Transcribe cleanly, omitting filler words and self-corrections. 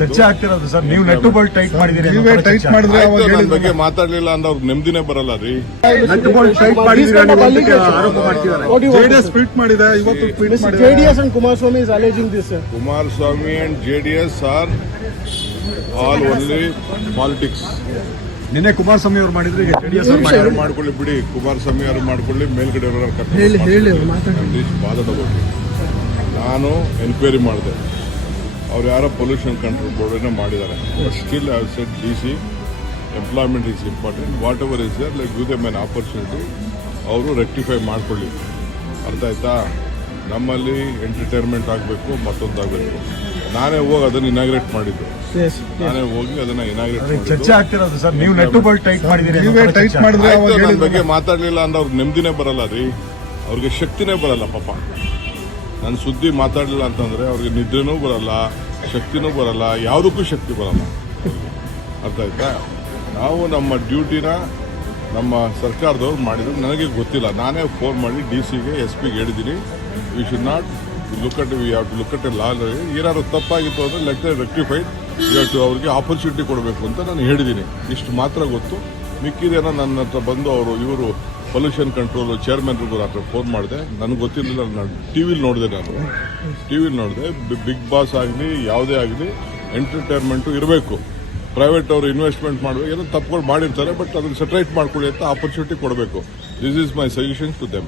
ಚರ್ಚೆ ಆಗ್ತಿರೋದು ಸರ್. ನೀವು ನೆಟ್ಟು ಬೋಲ್ಟ್ ಟೈಟ್ ಮಾಡಿದಿರಿ, ನೀವೇ ಟೈಟ್ ಮಾಡಿದ್ರೆ ನನ್ನ ಬಗ್ಗೆ ಮಾತಾಡ್ಲಿಲ್ಲ ಅಂದ್ರೆ ಅವ್ರಿಗೆ ನೆಮ್ಮದಿನೇ ಬರಲ್ಲ ರೀ. ನೆಟ್ಟು ಬೋಲ್ಟ್ ಟೈಟ್ ಮಾಡಿದಿರಿ ಅನ್ನೋದಕ್ಕೆ ಆರೋಪ ಮಾಡ್ತಿದ್ದಾರೆ. ಜೆಡಿಎಸ್ ಟ್ವೀಟ್ ಮಾಡಿದೆ, ಇವತ್ತು ಟ್ವೀಟ್ ಮಾಡಿದೆ. JDS and Kumaraswamy is alleging this, sir. Kumaraswamy and JDS are all only politics. ನಿನ್ನೆ ಕುಮಾರಸ್ವಾಮಿ ಅವರು ಮಾಡಿದ್ರೆ ಈಗ ಜೆಡಿಎಸ್ ಅವರು ಯಾರು ಮಾಡ್ಕೊಳ್ಳಿ ಬಿಡಿ, ಕುಮಾರಸ್ವಾಮಿ ಅವರು ಮಾಡ್ಕೊಳ್ಳಿ, ಮೇಲ್ಗಡೆ ಬಾಧದ ಬಗ್ಗೆ ನಾನು ಎನ್ಕ್ವೈರಿ ಮಾಡಿದೆ. ಅವ್ರು ಯಾರೋ ಪೊಲ್ಯೂಷನ್ ಕಂಟ್ರೋಲ್ ಬೋರ್ಡನ್ನ ಮಾಡಿದ್ದಾರೆ. Still I said DC employment is important. Whatever is there, like give them an opportunity. ಅವರು ರೆಕ್ಟಿಫೈ ಮಾಡ್ಕೊಳ್ಳಿ. ಅರ್ಥ ಆಯ್ತಾ? ನಮ್ಮಲ್ಲಿ ಎಂಟರ್ಟೈನ್ಮೆಂಟ್ ಆಗಬೇಕು, ಮತ್ತೊಂದಾಗಬೇಕು. ನಾನೇ ಹೋಗಿ ಅದನ್ನು ಇನಾಗ್ರೇಟ್ ಮಾಡಿದ್ದು. ನಾನೇ ಹೋಗಿ ಅದನ್ನ ಇನಾಗ್ರೇಟ್ ಚರ್ಚೆ ಆಗ್ತಿರೋದು ಸರ್. ನೀವು ನೆಟ್ಟು ಬೋಲ್ಟ್ ಟೈಟ್ ಮಾಡಿದಿರಿ, ನೀವೇ ಟೈಟ್ ಮಾಡಿದ್ರೆ ನನ್ನ ಬಗ್ಗೆ ಮಾತಾಡ್ಲಿಲ್ಲ ಅಂದ್ರೆ ಅವ್ರಿಗೆ ನೆಮ್ಮದಿನೇ ಬರಲ್ಲ ರೀ. ಅವ್ರಿಗೆ ಶಕ್ತಿನೇ ಬರಲ್ಲ ಪಾಪ. ನನ್ನ ಸುದ್ದಿ ಮಾತಾಡಲಿಲ್ಲ ಅಂತಂದ್ರೆ ಅವ್ರಿಗೆ ನಿದ್ರೆನೂ ಬರಲ್ಲ, ಶಕ್ತಿನೂ ಬರಲ್ಲ, ಯಾವುದಕ್ಕೂ ಶಕ್ತಿ ಬರಲ್ಲ. ಅರ್ಥ ಆಯ್ತಾ? ನಾವು ನಮ್ಮ ಡ್ಯೂಟಿನ ನಮ್ಮ ಸರ್ಕಾರದವ್ರು ಮಾಡಿದ್ರು. ನನಗೆ ಗೊತ್ತಿಲ್ಲ. ನಾನೇ ಫೋನ್ ಮಾಡಿ DCಗೆ SPಗೆ ಹೇಳಿದ್ದೀನಿ, we should not look at a law. ಏನಾದ್ರು ತಪ್ಪಾಗಿತ್ತು ಅಂದ್ರೆ ಲೆಟ್ ರೆಕ್ಟಿಫೈಡ್, ಇವತ್ತು ಅವ್ರಿಗೆ ಆಪರ್ಚುನಿಟಿ ಕೊಡಬೇಕು ಅಂತ ನಾನು ಹೇಳಿದ್ದೀನಿ. ಇಷ್ಟು ಮಾತ್ರ ಗೊತ್ತು. ಮಿಕ್ಕಿದೇನೋ ನನ್ನ ಹತ್ರ ಬಂದು ಇವರು ಪೊಲ್ಯೂಷನ್ ಕಂಟ್ರೋಲ್ ಚೇರ್ಮನ್ರಿಗೂ ಹತ್ರ ಫೋನ್ ಮಾಡಿದೆ. ನನಗೆ ಗೊತ್ತಿರಲಿಲ್ಲ. ನಾನು ಟಿವಿಲಿ ನೋಡಿದೆ. ಬಿಗ್ ಬಾಸ್ ಆಗಲಿ ಯಾವುದೇ ಆಗಲಿ ಎಂಟರ್ಟೈನ್ಮೆಂಟು ಇರಬೇಕು. ಪ್ರೈವೇಟ್ ಅವರು ಇನ್ವೆಸ್ಟ್ಮೆಂಟ್ ಮಾಡಬೇಕು. ಏನೋ ತಪ್ಪುಗಳು ಮಾಡಿರ್ತಾರೆ, ಬಟ್ ಅದನ್ನು ಸೆಟ್ರೈಟ್ ಮಾಡ್ಕೊಳ್ಳಿ ಅಂತ ಆಪರ್ಚುನಿಟಿ ಕೊಡಬೇಕು. This is my suggestion to them.